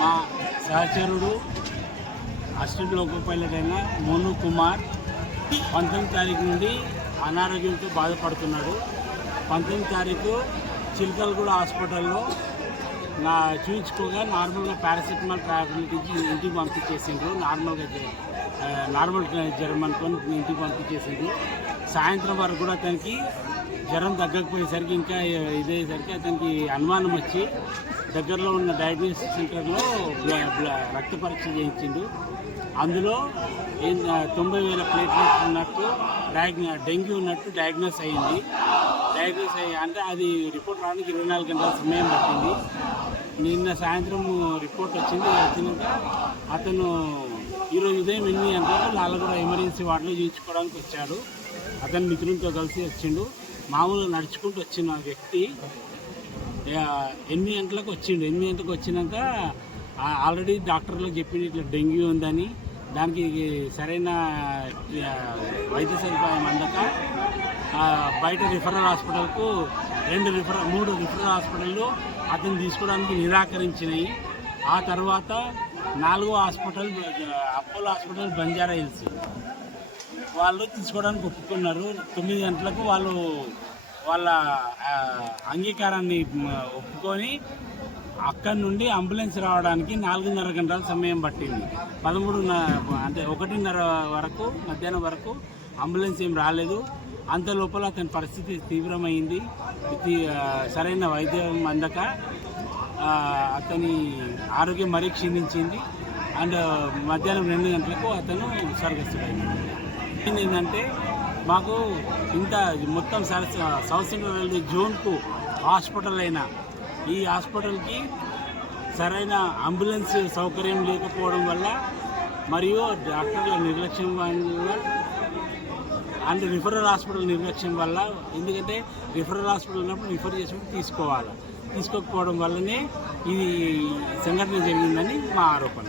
మా సహచరుడు assistant loco pilot అయిన మోను కుమార్ పంతొమ్మిది తారీఖు నుండి అనారోగ్యంతో బాధపడుతున్నాడు. పంతొమ్మిది తారీఖు చిలకలగూడ హాస్పిటల్లో నా చూయించుకోగా నార్మల్గా పారాసెటమాల్ ట్యాబ్లెట్ ఇచ్చి ఇంటికి పంపించేసిండ్రు. నార్మల్గా నార్మల్ జ్వరం అనుకొని ఇంటికి పంపించేసింది సాయంత్రం వరకు కూడా అతనికి జ్వరం తగ్గకపోయేసరికి ఇంకా ఇదేసరికి అతనికి అనుమానం వచ్చి దగ్గరలో ఉన్న డయాగ్నోస్టిక్ సెంటర్లో రక్త పరీక్ష చేయించిండు. అందులో తొంభై వేల ప్లేట్లెట్స్ ఉన్నట్టు డయాగ్న డెంగ్యూ ఉన్నట్టు డయాగ్నోస్ అయ్యింది. డయాగ్నోస్ అయ్యి అంటే అది రిపోర్ట్ రావడానికి ఇరవై నాలుగు గంటల సమయం పట్టింది. నిన్న సాయంత్రం రిపోర్ట్ వచ్చింది. వచ్చినాక అతను ఈరోజు ఉదయం ఎనిమిది గంటలకు లాలగూడ ఎమర్జెన్సీ వార్డులో చూపించుకోవడానికి వచ్చాడు. అతను మిత్రులతో కలిసి వచ్చిండు. మామూలుగా నడుచుకుంటూ వచ్చిన వ్యక్తి ఎనిమిది గంటలకు వచ్చిండు. ఎనిమిది గంటలకు వచ్చినాక ఆల్రెడీ డాక్టర్లు చెప్పింది ఇట్లా డెంగ్యూ ఉందని దానికి సరైన వైద్య సదుపాయం అందక బయట రిఫరల్ హాస్పిటల్కు రెండు రిఫరల్ మూడు రిఫరల్ హాస్పిటళ్ళు అతను తీసుకోవడానికి నిరాకరించినాయి. ఆ తర్వాత నాలుగో hospital Apollo hospital Banjara hills. వాళ్ళు తీసుకోవడానికి ఒప్పుకున్నారు. తొమ్మిది గంటలకు వాళ్ళు వాళ్ళ అంగీకారాన్ని ఒప్పుకొని అక్కడి నుండి అంబులెన్స్ రావడానికి నాలుగున్నర గంటల సమయం పట్టింది. పదమూడున్నర అంటే ఒకటిన్నర వరకు మధ్యాహ్నం వరకు అంబులెన్స్ ఏం రాలేదు. అంత లోపల అతని పరిస్థితి తీవ్రమైంది. సరైన వైద్యం అందక అతని ఆరోగ్యం మరీ క్షీణించింది. అండ్ మధ్యాహ్నం రెండు గంటలకు అతను స్వర్గస్థుడైంది ఏంటంటే మాకు ఇంత మొత్తం సౌత్ సెంట్రల్ జోన్కు హాస్పిటల్ అయిన ఈ హాస్పిటల్కి సరైన అంబులెన్స్ సౌకర్యం లేకపోవడం వల్ల మరియు డాక్టర్ల నిర్లక్ష్యం వల్ల అండ్ రిఫరల్ హాస్పిటల్ నిర్లక్ష్యం వల్ల ఎందుకంటే రిఫరల్ హాస్పిటల్ ఉన్నప్పుడు రిఫర్ చేసినప్పుడు తీసుకోవాలి. తీసుకోకపోవడం వల్లనే ఇది సంఘటన జరిగిందని మా ఆరోపణ.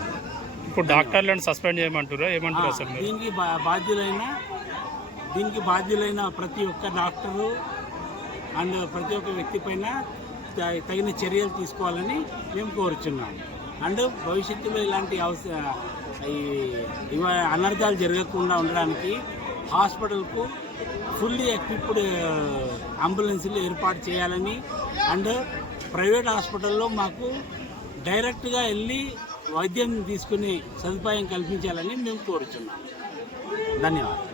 ఇప్పుడు డాక్టర్లను సస్పెండ్ చేయమంటారా ఏమంటారు దీనికి బా- బాధ్యులైన దీనికి బాధ్యులైన ప్రతి ఒక్క డాక్టరు అండ్ ప్రతి ఒక్క వ్యక్తి పైన తగిన చర్యలు తీసుకోవాలని మేము కోరుచున్నాము అండ్ భవిష్యత్తులో ఇలాంటి అవసర ఈ ఇవ అనర్థాలు జరగకుండా ఉండడానికి హాస్పిటల్కు ఫుల్లీ ఎక్విప్డ్ అంబులెన్స్లు ఏర్పాటు చేయాలని అండ్ ప్రైవేట్ హాస్పిటల్లో మాకు డైరెక్ట్గా వెళ్ళి వైద్యం తీసుకునే సదుపాయం కల్పించాలని మేము కోరుచున్నాం. ధన్యవాదాలు.